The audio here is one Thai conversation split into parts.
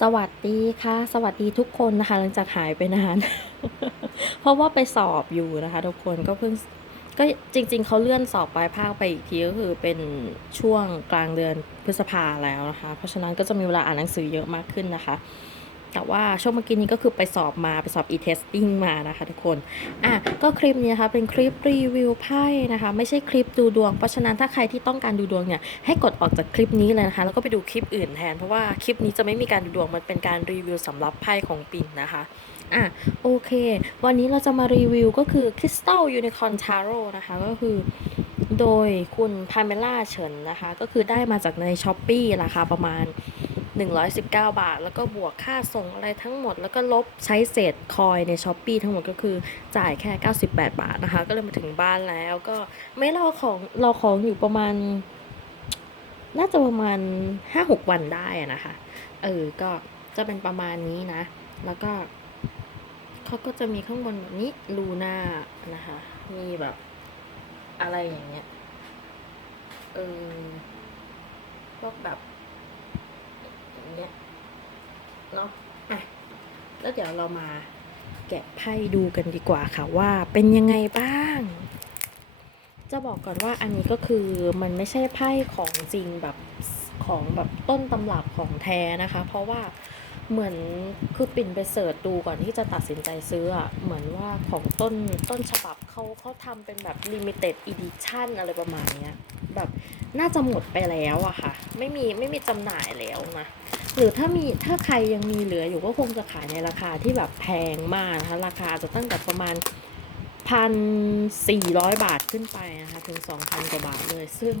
สวัสดีค่ะ สวัสดีทุกคนนะคะ หลังจากหายไปนาน เพราะว่าไปสอบอยู่นะคะ ทุกคนก็เพิ่งก็จริง ๆเขาเลื่อนสอบปลายภาคไปอีกทีก็คือเป็นช่วงกลางเดือนพฤษภาแล้วนะคะ เพราะฉะนั้นก็จะมีเวลาอ่านหนังสือเยอะมากขึ้นนะคะ แต่ว่าช่วงเมื่อกี้นี้ก็คือไปสอบมาไปสอบ e-testing มานะคะทุกคนอะก็คลิปนี้นะคะเป็นคลิปรีวิวไพ่นะคะ ไม่ใช่คลิปดูดวง เพราะฉะนั้นถ้าใครที่ต้องการดูดวงเนี่ยให้กดออกจากคลิปนี้เลยนะคะ แล้วก็ไปดูคลิปอื่นแทน เพราะว่าคลิปนี้จะไม่มีการดูดวงมันเป็นการรีวิวสำหรับไพ่ของปิ่นนะคะอะโอเค วันนี้เราจะมารีวิวก็คือ Crystal Unicorn Tarot นะคะก็คือโดยคุณพาเมล่าเฉินนะคะ ก็คือได้มาจากใน s h อ p e e ราคาประมาณ 119 บาท แล้วก็บวกค่าส่งอะไรทั้งหมด แล้วก็ลบใช้เศษคอยใน s h อ p e e ทั้งหมดก็คือจ่ายแค่ 98 บาทนะคะ ก็เลยมาถึงบ้านแล้วก็ไม่รอของรอของอยู่ประมาณ น่าจะประมาณ 5-6 วันได้นะคะ เออ ก็จะเป็นประมาณนี้นะ แล้วก็เขาก็จะมีข้างบนแบบนี้ลูน่านะคะ มีแบบอะไรอย่างเงี้ย เออพวกแบบ อย่างเงี้ยเนาะอะ แล้วเดี๋ยวเรามาแกะไพ่ดูกันดีกว่าค่ะว่าเป็นยังไงบ้าง จะบอกก่อนว่าอันนี้ก็คือมันไม่ใช่ไพ่ของจริงแบบของแบบต้นตำรับของแท้นะคะ เพราะว่า เหมือนคือปิ่นไปเสิร์ชดูก่อนที่จะตัดสินใจซื้ออะเหมือนว่าของต้นต้นฉบับเขาเขาทำเป็นแบบลิมิเต็ดอีดิชั่นอะไรประมาณเนี้ยแบบน่าจะหมดไปแล้วอะค่ะ ไม่มีไม่มีจำหน่ายแล้วนะหรือถ้ามีถ้าใครยังมีเหลืออยู่ก็คงจะขายในราคาที่แบบแพงมากนะคะราคาจะตั้งแต่ประมาณ พันสี่ร้อยบาทขึ้นไปนะคะ ถึงสองพันกว่าบาทเลย ซึ่ง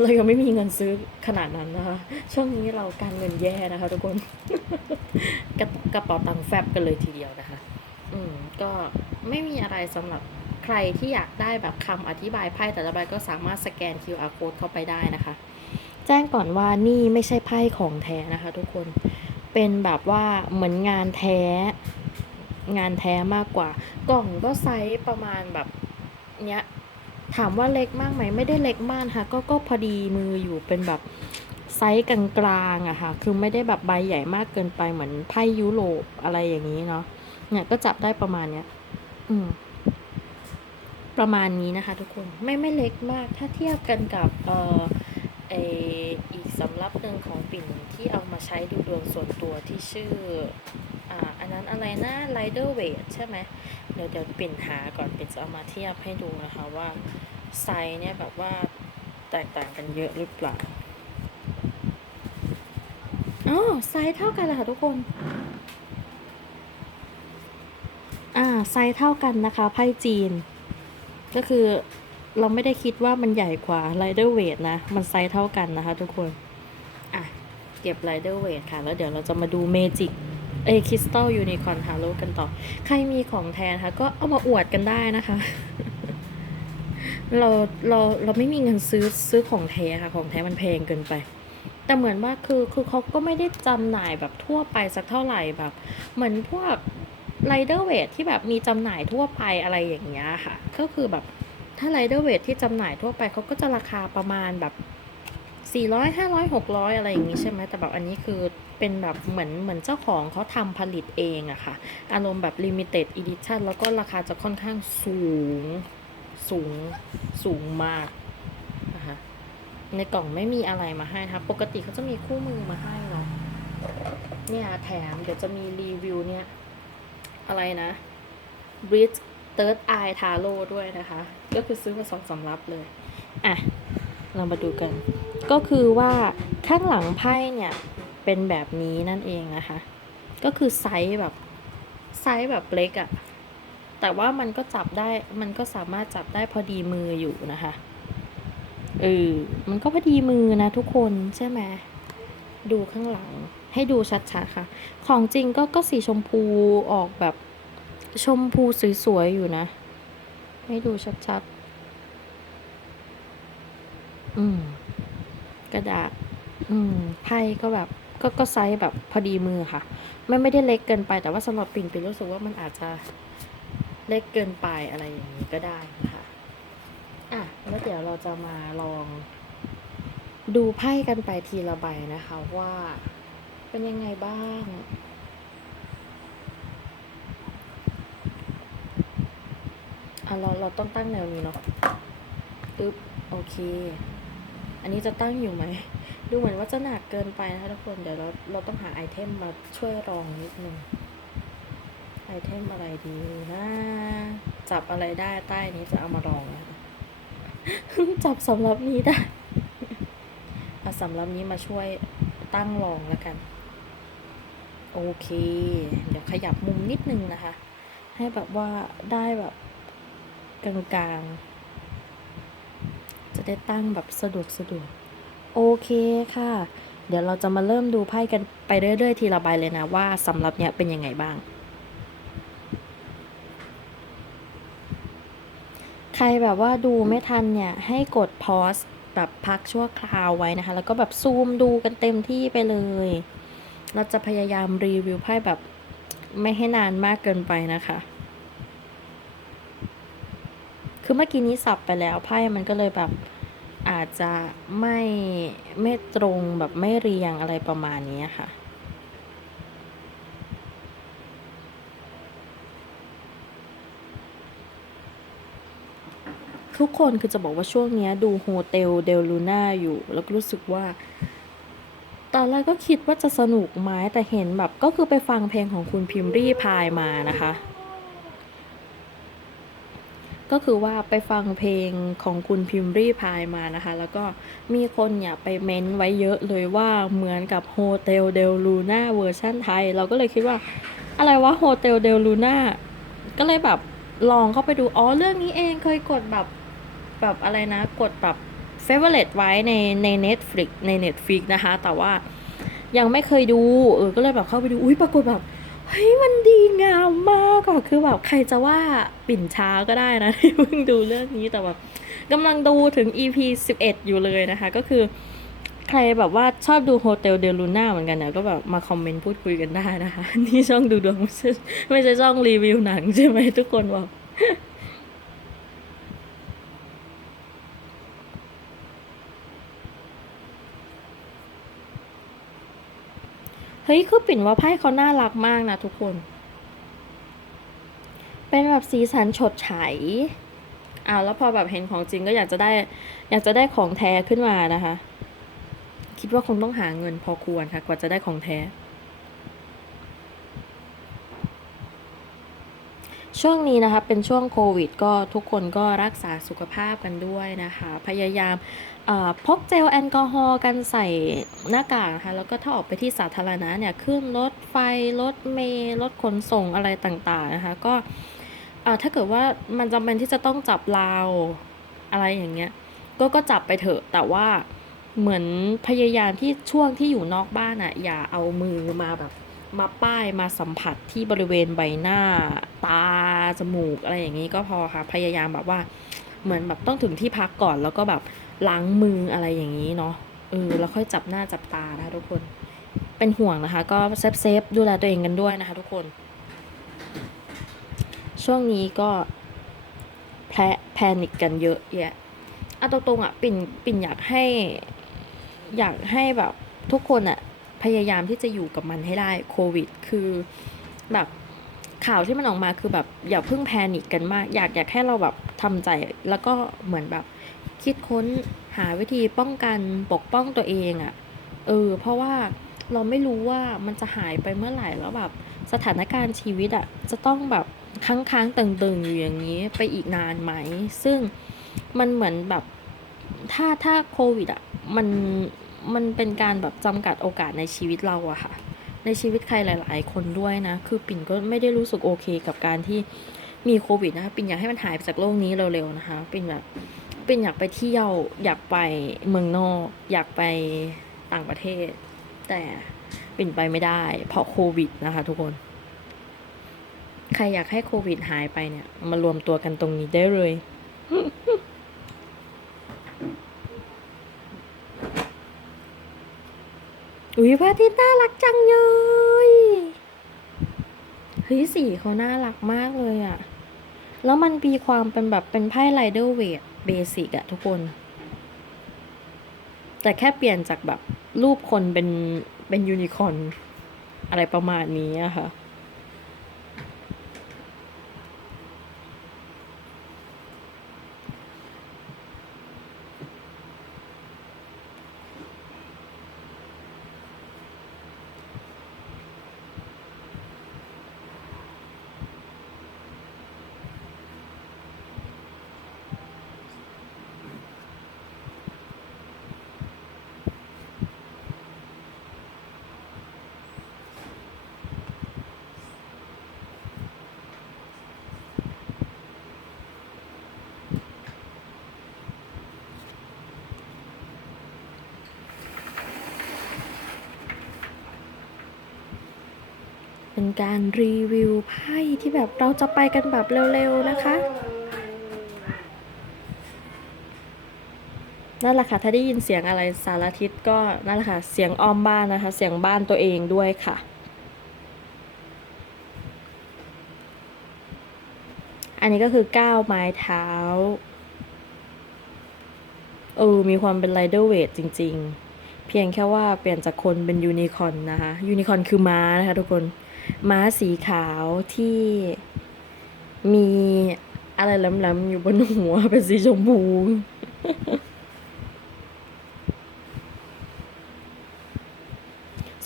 เรายังไม่มีเงินซื้อขนาดนั้นนะคะ ช่วงนี้เราการเงินแย่นะคะทุกคนกระกระเป๋าตังค์แฟบกันเลยทีเดียวนะคะ อืม ก็ไม่มีอะไรสำหรับใครที่อยากได้แบบคำอธิบายไพ่แต่ละใบก็สามารถสแกน QR code เข้าไปได้นะคะ แจ้งก่อนว่านี่ไม่ใช่ไพ่ของแท้นะคะ ทุกคนเป็นแบบว่าเหมือนงานแท้ งานแท้มากกว่า กล่องก็ไซส์ประมาณแบบเนี้ยถามว่าเล็กมากไหมไม่ได้เล็กมากค่ะก็ก็พอดีมืออยู่เป็นแบบไซส์กลางๆอะค่ะ คือไม่ได้แบบใบใหญ่มากเกินไปเหมือนไพ่ยุโรปอะไรอย่างนี้เนาะเนี่ยก็จับได้ประมาณเนี้ย อืม ประมาณนี้นะคะ ทุกคนไม่ไม่เล็กมาก ถ้าเทียบกันกับเอ่อ อออีกสำรับหนึ่งของปิ่นที่เอามาใช้ดูดวงส่วนตัวที่ชื่ออ่าอันนั้นอะไรนะ Rider Weight ใช่ไหมเดี๋ยวเดี๋ยวปิ่นหาก่อนปิ่นจะเอามาเทียบให้ดูนะคะว่าไซส์เนี่ยแบบว่าแตกต่างกันเยอะหรือเปล่าอ๋อไซส์เท่ากันเลยค่ะทุกคน อ่าไซส์เท่ากันนะคะไพ่จีน ก็คือ เราไม่ได้คิดว่ามันใหญ่กว่า Rider Weight นะ มันไซส์เท่ากันนะคะทุกคน อะ เก็บ Rider Weight ค่ะ แล้วเดี๋ยวเราจะมาดู Magic เอคริสตัลยูนิคอนฮาโลกันต่อ ใครมีของแทนคะก็เอามาอวดกันได้นะคะ เราเราเราไม่มีเงินซื้อซื้อของแท้ค่ะ ของแท้มันแพงเกินไป แต่เหมือนว่าคือคือเขาก็ไม่ได้จำหน่ายแบบทั่วไปสักเท่าไหร่แบบ เหมือนพวกไรเดอร์เวทที่แบบมีจำหน่ายทั่วไปอะไรอย่างเงี้ยค่ะ ก็คือแบบ ถ้าไรเดอร์เวทที่จำหน่ายทั่วไปเขาก็จะราคาประมาณแบบ400 500 600อะไรอย่างงี้ใช่ไหมแต่แบบอันนี้คือเป็นแบบเหมือนเหมือนเจ้าของเขาทำผลิตเองอะค่ะ อารมณ์แบบ limited edition แล้วก็ราคาจะค่อนข้างสูง สูง สูงมากนะคะในกล่องไม่มีอะไรมาให้นะคะปกติเขาจะมีคู่มือมาให้เนาะเนี่ยแถมเดี๋ยวจะมีรีวิวเนี่ย อะไรนะ Bridge Third Eye Tarot ด้วยนะคะ ก็คือซื้อมาสองสำรับเลย อะ เรามาดูกัน ก็คือว่าข้างหลังไพ่เนี่ยเป็นแบบนี้นั่นเองนะคะ ก็คือไซส์แบบไซส์แบบเล็กอะแต่ว่ามันก็จับได้ มันก็สามารถจับได้พอดีมืออยู่นะคะ เออ มันก็พอดีมือนะทุกคนใช่ไหม ดูข้างหลังให้ดูชัดๆค่ะ ของจริงก็ก็สีชมพูออกแบบ ชมพูสวยๆอยู่นะ ให้ดูชัดๆ อืม กระดาษ อืม ไพ่ก็แบบ ก็ก็ไซส์แบบพอดีมือค่ะ ไม่ไม่ได้เล็กเกินไป แต่ว่าสำหรับปิ่นปิ่นรู้สึกว่ามันอาจจะเล็กเกินไปอะไรอย่างนี้ก็ได้นะคะ อะ แล้วเดี๋ยวเราจะมาลอง ดูไพ่กันไปทีละใบนะคะว่าเป็นยังไงบ้าง อะเราเราต้องตั้งแนวนี้เนาะอึ๊บโอเค อันนี้จะตั้งอยู่ไหม ดูเหมือนว่าจะหนักเกินไปนะคะทุกคน เดี๋ยวเราเราต้องหาไอเทมมาช่วยรองนิดนึง ไอเทมอะไรดีนะ จับอะไรได้ใต้นี้จะเอามารองนะคะจับสำหรับนี้ได้เอาสำหรับนี้มาช่วยตั้งรองแล้วกัน โอเค เดี๋ยวขยับมุมนิดนึงนะคะ ให้แบบว่าได้แบบ กลางๆ จะได้ตั้งแบบสะดวกสะดวกโอเคค่ะ เดี๋ยวเราจะมาเริ่มดูไพ่กันไปเรื่อยๆ ทีละใบเลยนะว่าสำหรับเนี้ยเป็นยังไงบ้าง ใครแบบว่าดูไม่ทันเนี่ย ให้กดพอสแบบพักชั่วคราวไว้นะคะ แล้วก็แบบซูมดูกันเต็มที่ไปเลย เราจะพยายามรีวิวไพ่แบบไม่ให้นานมากเกินไปนะคะ คือเมื่อกี้นี้สับไปแล้วไพ่มันก็เลยแบบอาจจะไม่ไม่ตรงแบบไม่เรียงอะไรประมาณนี้ค่ะ ทุกคนคือจะบอกว่าช่วงนี้ดูโฮเทลเดลลูน่าอยู่ แล้วก็รู้สึกว่าตอนแรกก็คิดว่าจะสนุกไหมแต่เห็นแบบก็คือไปฟังเพลงของคุณพิมรี่พายมานะคะ ก็คือว่าไปฟังเพลงของคุณพิมรี่พายมานะคะ แล้วก็มีคนเนี่ยไปเม้นไว้เยอะเลยว่าเหมือนกับโฮเทลเดลลูน่าเวอร์ชันไทย เราก็เลยคิดว่า อะไรวะโฮเทลเดลลูน่าก็เลยแบบลองเข้าไปดู อ๋อ เรื่องนี้เองเคยกดแบบแบบอะไรนะ กดแบบ favorite ไว้ในใน Netflix ใน Netflix นะคะ แต่ว่ายังไม่เคยดู เออ ก็เลยแบบเข้าไปดู อุ้ยปรากฏแบบ เฮ้ยมันดีงามมากอะคือแบบใครจะว่าปิ่นช้าก็ได้นะที่เพิ่งดูเรื่องนี้แต่แบบกำลังดูถึง EP 11 อยู่เลยนะคะ ก็คือใครแบบว่าชอบดูโฮเทลเดลูน่าเหมือนกันเนี่ยก็แบบมาคอมเมนต์พูดคุยกันได้นะคะ นี่ช่องดูดวงไม่ใช่ไม่ใช่ช่องรีวิวหนังใช่ไหมทุกคนบอก ฮ้ยคือปิ่นว่าไพ่เขาน่ารักมากนะทุกคน เป็นแบบสีสันฉดฉายอ้าวแล้วพอแบบเห็นของจริงก็อยากจะได้ อยากจะได้ของแท้ขึ้นมานะคะ คิดว่าคงต้องหาเงินพอควรค่ะ กว่าจะได้ของแท้ ช่วงนี้นะคะเป็นช่วงโควิด ก็ทุกคนก็รักษาสุขภาพกันด้วยนะคะ พยายามพกเจลแอลกอฮอล์กันใส่หน้ากากนะคะแล้วก็ถ้าออกไปที่สาธารณะเนี่ยขึ้นรถไฟรถเมล์รถขนส่งอะไรต่างๆนะคะก็ถ้าเกิดว่ามันจำเป็นที่จะต้องจับราวอะไรอย่างเงี้ยก็ก็จับไปเถอะแต่ว่าเหมือนพยายามที่ช่วงที่อยู่นอกบ้านอะอย่าเอามือมาแบบ มาป้ายมาสัมผัสที่บริเวณใบหน้า ตา จมูก อะไรอย่างนี้ก็พอค่ะ พยายามแบบว่า เหมือนแบบต้องถึงที่พักก่อนแล้วก็แบบล้างมืออะไรอย่างนี้เนาะเออแล้วค่อยจับหน้าจับตานะคะทุกคน เป็นห่วงนะคะ ก็เซฟเซฟดูแลตัวเองกันด้วยนะคะทุกคน ช่วงนี้ก็แพะแพนิคกันเยอะแยะเอาตรงๆอะ ปิ่นปิ่นอยากให้ อยากให้แบบทุกคนอะ พยายามที่จะอยู่กับมันให้ได้โควิด คือแบบข่าวที่มันออกมาคือแบบอย่าเพิ่งแพนิคกันมาก อยากอยากให้เราแบบทำใจแล้วก็เหมือนแบบ คิดค้นหาวิธีป้องกันปกป้องตัวเองอะ่ะเออ เพราะว่าเราไม่รู้ว่ามันจะหายไปเมื่อไหร่แล้วแบบ สถานการณ์ชีวิตอะ่ะจะต้องแบบค้างค้างๆตึงๆอยู่อย่างนี้ไปอีกนานไหม ซึ่งมันเหมือนแบบถ้าถ้าโควิดอะ่ะมัน มันเป็นการแบบจำกัดโอกาสในชีวิตเราอะค่ะ ในชีวิตใครหลาย ๆ คนด้วยนะ คือปิ่นก็ไม่ได้รู้สึกโอเคกับการที่มีโควิดนะคะ ปิ่นอยากให้มันหายไปจากโลกนี้เร็ว ๆ นะคะ ปิ่นแบบปิ่นอยากไปเที่ยวอยากไปเมืองนอก อยากไปต่างประเทศ แต่ปิ่นไปไม่ได้ เพราะโควิดนะคะทุกคน ใครอยากให้โควิดหายไปเนี่ยมารวมตัวกันตรงนี้ได้เลย อุ้ยพระอาทิตย์น่ารักจังเลยเฮ้ยสีเขาน่ารักมากเลยอะแล้วมันมีความเป็นแบบเป็นไพ่ไรเดอร์เวทเบสิกอะทุกคน แต่แค่เปลี่ยนจากแบบรูปคนเป็นเป็นยูนิคอร์นอะไรประมาณนี้อะค่ะ เป็นการรีวิวไพ่ที่แบบเราจะไปกันแบบเร็วๆนะคะ นั่นแหละค่ะ ถ้าได้ยินเสียงอะไรสารทิศก็นั่นแหละค่ะ เสียงอ้อมบ้านนะคะ เสียงบ้านตัวเองด้วยค่ะ อันนี้ก็คือก้าวไม้เท้า เออ มีความเป็นไรเดอร์เวทจริง ๆ เพียงแค่ว่าเปลี่ยนจากคนเป็นยูนิคอร์นนะคะ ยูนิคอร์นคือม้านะคะทุกคน ม้าสีขาวที่มีอะไรแหลมๆอยู่บนหัวเป็นสีชมพู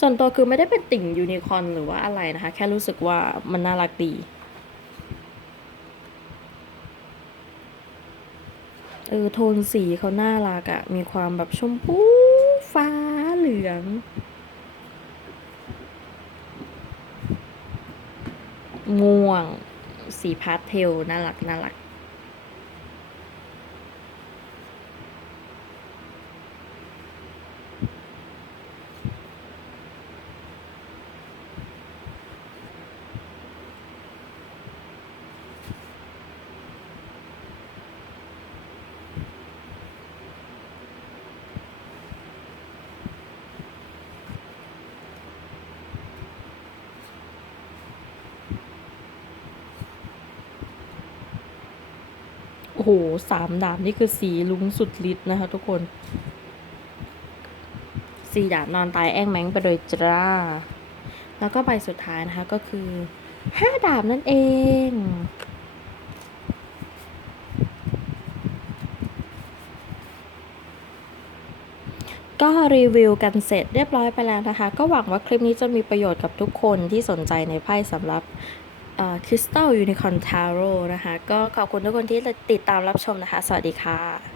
ส่วนตัวคือไม่ได้เป็นติ่งยูนิคอร์นหรือว่าอะไรนะคะ แค่รู้สึกว่ามันน่ารักดี เออ โทนสีเขาน่ารักอะมีความแบบชมพู ฟ้าเหลือง ม่วง สีพาสเทลน่ารักน่ารัก โหสามดาบนี่คือสีลุ้งสุดฤทธิ์นะคะทุกคน สี่ดาบนอนตายแอ้งแมงไปเลยจ้าแล้วก็ใบสุดท้ายนะคะก็คือห้าดาบนั่นเองก็รีวิวกันเสร็จเรียบร้อยไปแล้วนะคะ ก็หวังว่าคลิปนี้จะมีประโยชน์กับทุกคนที่สนใจในไพ่สำหรับ คริสตัลยูนิคอนทาโร่นะคะ ก็ขอบคุณทุกคนที่ติดตามรับชมนะคะ สวัสดีค่ะ